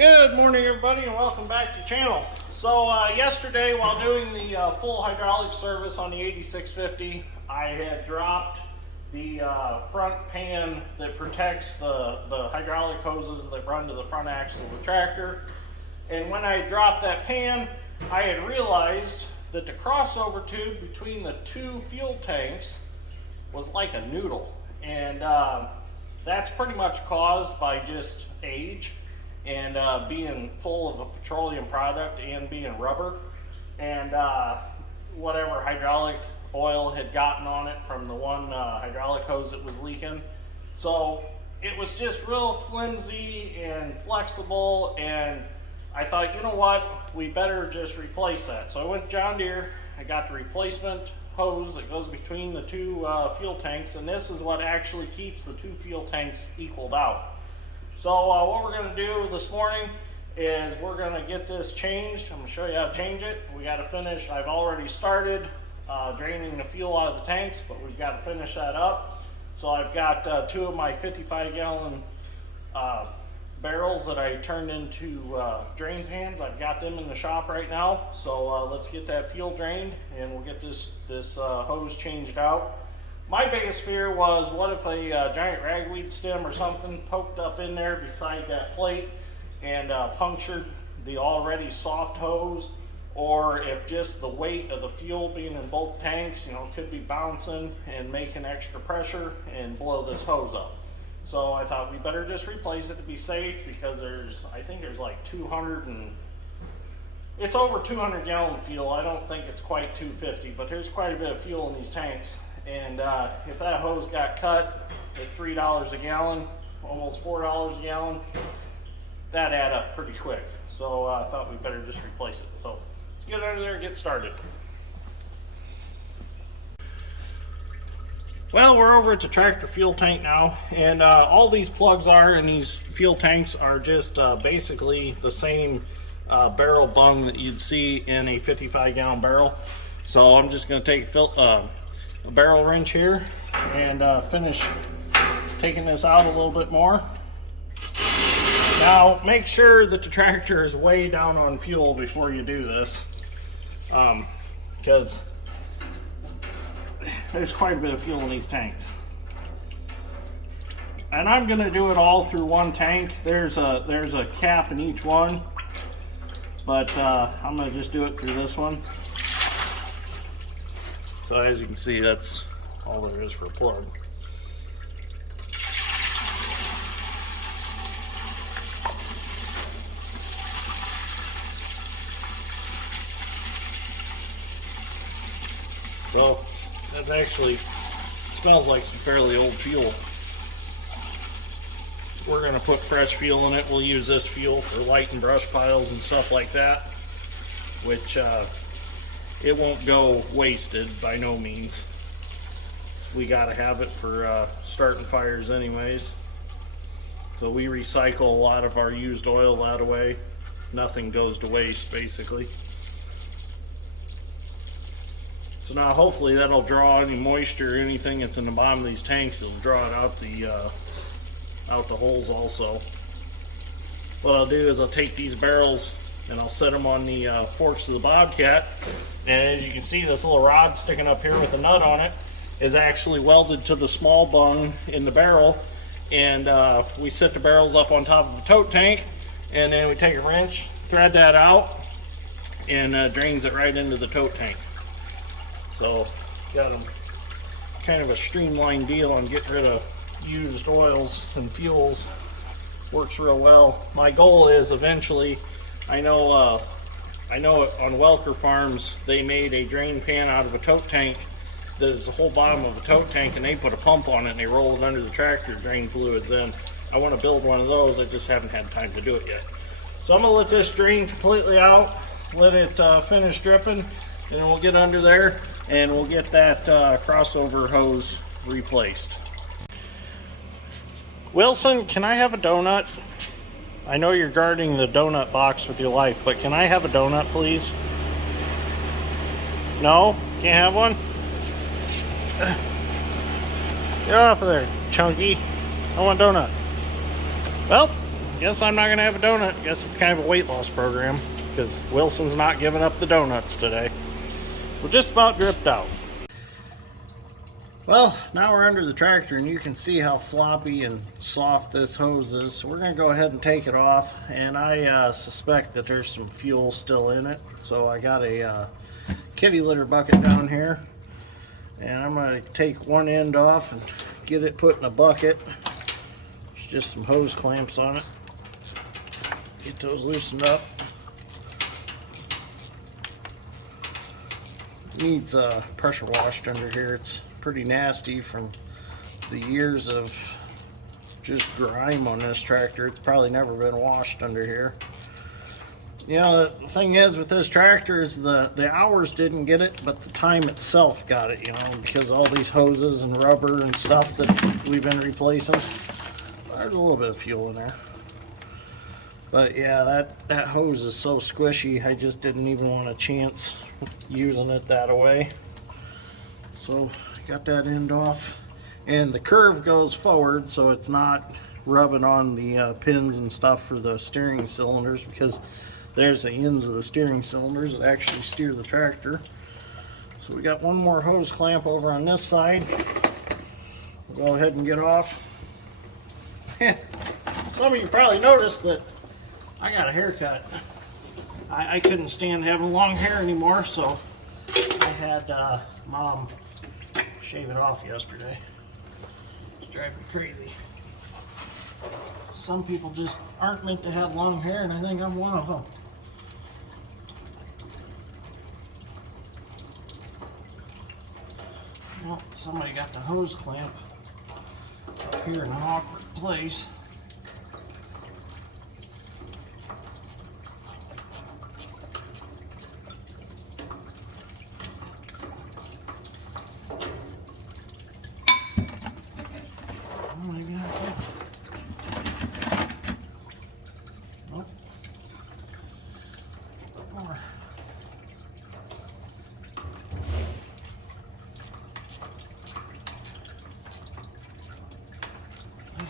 Good morning, everybody, and welcome back to the channel. So yesterday, while doing the full hydraulic service on the 8650, I had dropped the front pan that protects the hydraulic hoses that run to the front axle of the tractor. And when I dropped that pan, I had realized that the crossover tube between the two fuel tanks was like a noodle. And that's pretty much caused by just age and being full of a petroleum product and being rubber, and whatever hydraulic oil had gotten on it from the one hydraulic hose that was leaking. So it was just real flimsy and flexible, and I thought, you know what, we better just replace that. So I went to John Deere, I got the replacement hose that goes between the two fuel tanks, and this is what actually keeps the two fuel tanks equaled out. So what we're going to do this morning is we're going to get this changed. I'm going to show you how to change it. We got to finish. I've already started draining the fuel out of the tanks, but we've got to finish that up. So I've got two of my 55-gallon barrels that I turned into drain pans. I've got them in the shop right now. So let's get that fuel drained, and we'll get this hose changed out. My biggest fear was, what if a giant ragweed stem or something poked up in there beside that plate and punctured the already soft hose, or if just the weight of the fuel being in both tanks, could be bouncing and making extra pressure and blow this hose up. So I thought we better just replace it to be safe, because I think there's like 200 and it's over 200 gallon fuel. I don't think it's quite 250, but there's quite a bit of fuel in these tanks. And if that hose got cut at $3 a gallon, almost $4 a gallon, that add up pretty quick. So I thought we better just replace it. So let's get under there and get started. Well, we're over at the tractor fuel tank now, and all these plugs are in these fuel tanks are just basically the same barrel bung that you'd see in a 55-gallon barrel. So I'm just going to take a barrel wrench here and finish taking this out a little bit more. Now make sure that the tractor is way down on fuel before you do this, because there's quite a bit of fuel in these tanks. And I'm going to do it all through one tank. There's a cap in each one, but I'm going to just do it through this one. So as you can see, that's all there is for a plug. Well, that actually smells like some fairly old fuel. We're going to put fresh fuel in it. We'll use this fuel for lighting brush piles and stuff like that, which it won't go wasted by no means. We got to have it for starting fires anyways. So we recycle a lot of our used oil that way. Nothing goes to waste basically. So now hopefully that'll draw any moisture or anything that's in the bottom of these tanks. It'll draw it out the holes also. What I'll do is I'll take these barrels and I'll set them on the forks of the Bobcat. And as you can see, this little rod sticking up here with a nut on it is actually welded to the small bung in the barrel. And we set the barrels up on top of the tote tank, and then we take a wrench, thread that out, and drains it right into the tote tank. So got them kind of a streamlined deal on getting rid of used oils and fuels. Works real well. My goal is eventually, I know on Welker Farms they made a drain pan out of a tote tank that is the whole bottom of a tote tank, and they put a pump on it and they roll it under the tractor to drain fluids in. I want to build one of those. I just haven't had time to do it yet. So I'm going to let this drain completely out, let it finish dripping, then we'll get under there and we'll get that crossover hose replaced. Wilson, can I have a donut? I know you're guarding the donut box with your life, but can I have a donut, please? No? Can't have one? Get off of there, chunky. I want a donut. Well, guess I'm not gonna have a donut. Guess it's kind of a weight loss program because Wilson's not giving up the donuts today. We're just about dripped out. Well, now we're under the tractor and you can see how floppy and soft this hose is. So we're gonna go ahead and take it off, and I suspect that there's some fuel still in it. So I got a kitty litter bucket down here, and I'm gonna take one end off and get it put in a bucket. There's just some hose clamps on it. Get those loosened up. Needs pressure washed under here. It's pretty nasty from the years of just grime on this tractor. It's probably never been washed under here. You know, the thing is with this tractor is the hours didn't get it, but the time itself got it, you know, because all these hoses and rubber and stuff that we've been replacing. There's a little bit of fuel in there. But yeah, that hose is so squishy, I just didn't even want a chance using it that way. So got that end off, and the curve goes forward so it's not rubbing on the pins and stuff for the steering cylinders, because there's the ends of the steering cylinders that actually steer the tractor. So we got one more hose clamp over on this side. We'll go ahead and get off. Some of you probably noticed that I got a haircut. I couldn't stand having long hair anymore, so I had Mom shave it off yesterday. It's driving me crazy. Some people just aren't meant to have long hair, and I think I'm one of them. Well, somebody got the hose clamp up here in an awkward place.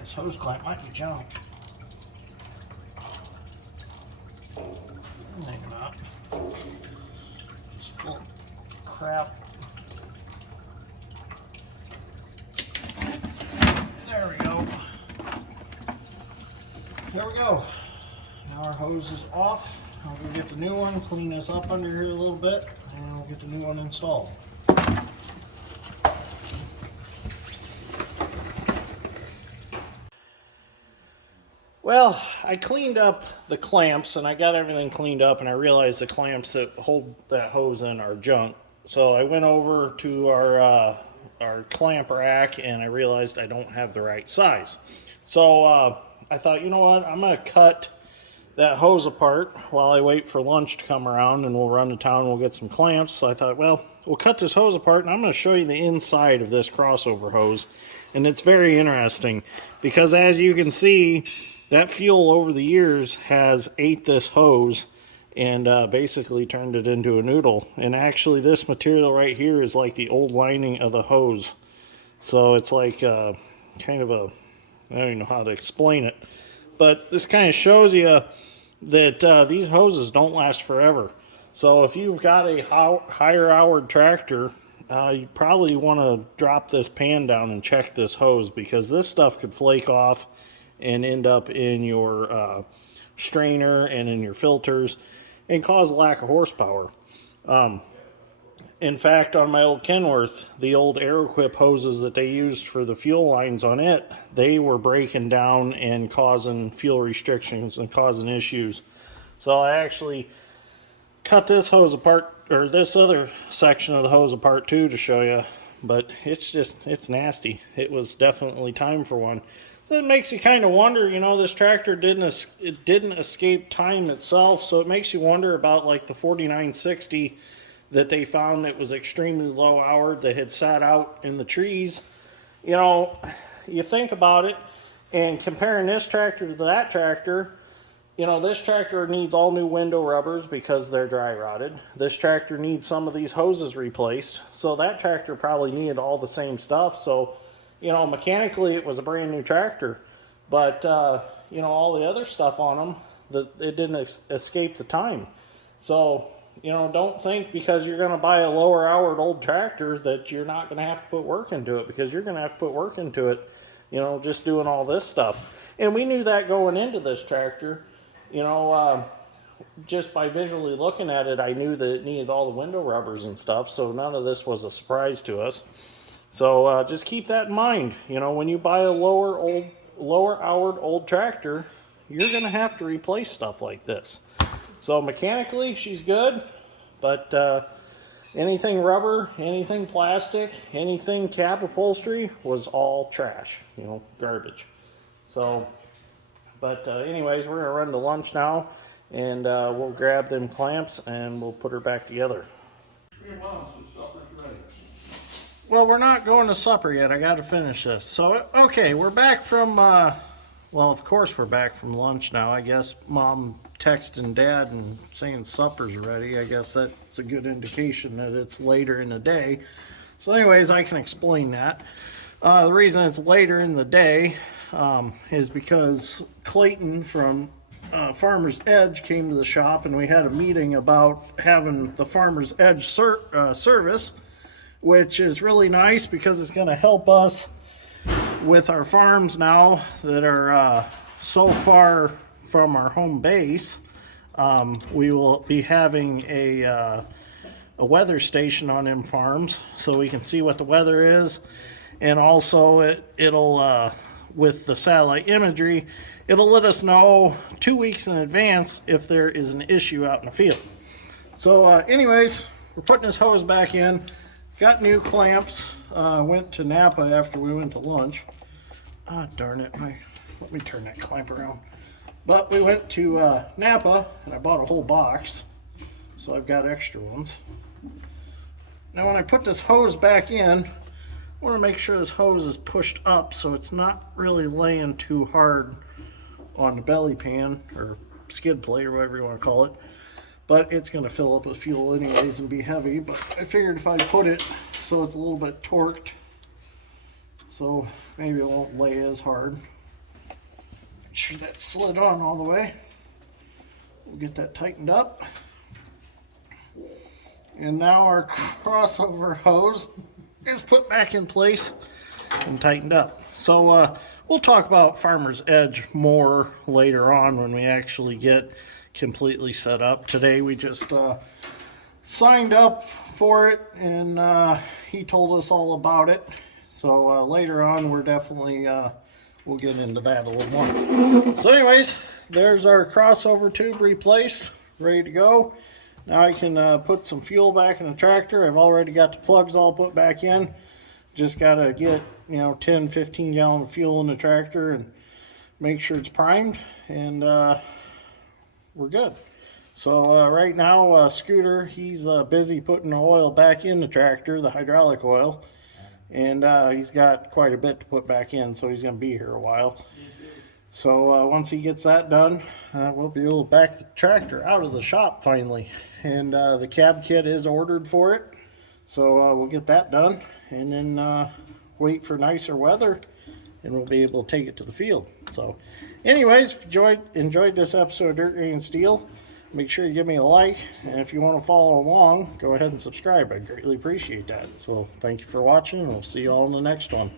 This hose clamp might be junk. Maybe not. It's full of crap. There we go. There we go. Now our hose is off. I'll go get the new one, clean this up under here a little bit, and we'll get the new one installed. Well, I cleaned up the clamps and I got everything cleaned up, and I realized the clamps that hold that hose in are junk. So I went over to our clamp rack and I realized I don't have the right size. So I thought, you know what, I'm going to cut that hose apart while I wait for lunch to come around, and we'll run to town and we'll get some clamps. So I thought, well, we'll cut this hose apart and I'm going to show you the inside of this crossover hose. And it's very interesting because, as you can see, that fuel over the years has ate this hose and basically turned it into a noodle. And actually this material right here is like the old lining of the hose. So it's like kind of a, I don't even know how to explain it. But this kind of shows you that these hoses don't last forever. So if you've got a higher houred tractor, you probably want to drop this pan down and check this hose, because this stuff could flake off and end up in your strainer and in your filters and cause a lack of horsepower. In fact, on my old Kenworth, the old Aeroquip hoses that they used for the fuel lines on it, they were breaking down and causing fuel restrictions and causing issues. So I actually cut this hose apart, or this other section of the hose apart too, to show you. But it's nasty. It was definitely time for one. It makes you kind of wonder, you know, this tractor didn't escape time itself, so it makes you wonder about like the 4960 that they found that was extremely low houred that had sat out in the trees. You know, you think about it, and comparing this tractor to that tractor, you know, this tractor needs all new window rubbers because they're dry rotted. This tractor needs some of these hoses replaced, so that tractor probably needed all the same stuff. So, you know, mechanically it was a brand new tractor, But you know, all the other stuff on them, it didn't escape the time. So you know, don't think because you're going to buy a lower hour old tractor that you're not going to have to put work into it, because you're going to have to put work into it, you know, just doing all this stuff. And we knew that going into this tractor, you know, just by visually looking at it, I knew that it needed all the window rubbers and stuff, so none of this was a surprise to us. So just keep that in mind. You know, when you buy a lower hour old tractor, you're going to have to replace stuff like this. So mechanically, she's good, but anything rubber, anything plastic, anything cab upholstery was all trash, you know, garbage. So, but anyways, we're gonna run to lunch now, and we'll grab them clamps and we'll put her back together. Well, we're not going to supper yet. I got to finish this. So, okay, we're back from, well, of course we're back from lunch now. I guess Mom texting Dad and saying supper's ready. I guess that's a good indication that it's later in the day. So anyways, I can explain that. The reason it's later in the day is because Clayton from Farmer's Edge came to the shop, and we had a meeting about having the Farmer's Edge service, which is really nice because it's going to help us with our farms now that are so far from our home base. We will be having a weather station on them farms, so we can see what the weather is, and also it'll with the satellite imagery, it'll let us know 2 weeks in advance if there is an issue out in the field. So anyways, we're putting this hose back in. Got new clamps. Went to Napa after we went to lunch. Darn it, let me turn that clamp around. But we went to Napa, and I bought a whole box, so I've got extra ones. Now when I put this hose back in, I want to make sure this hose is pushed up so it's not really laying too hard on the belly pan or skid plate or whatever you want to call it. But it's going to fill up with fuel anyways and be heavy. But I figured if I put it so it's a little bit torqued, so maybe it won't lay as hard. Make sure that slid on all the way. We'll get that tightened up. And now our crossover hose is put back in place and tightened up. So we'll talk about Farmer's Edge more later on when we actually get completely set up. Today we just signed up for it, and he told us all about it. So later on we're definitely we'll get into that a little more. So anyways, there's our crossover tube replaced, ready to go. Now I can put some fuel back in the tractor. I've already got the plugs all put back in. Just got to get, you know, 10-15 gallon of fuel in the tractor and make sure it's primed, and we're good. So right now Scooter, he's busy putting the oil back in the tractor, the hydraulic oil, and he's got quite a bit to put back in, so he's going to be here a while. So once he gets that done, we'll be able to back the tractor out of the shop finally. And the cab kit is ordered for it, so we'll get that done, and then wait for nicer weather, and we'll be able to take it to the field. So anyways, if you enjoyed this episode of Dirt, Grain, Steel, make sure you give me a like, and if you want to follow along, go ahead and subscribe. I'd greatly appreciate that. So thank you for watching, and we'll see you all in the next one.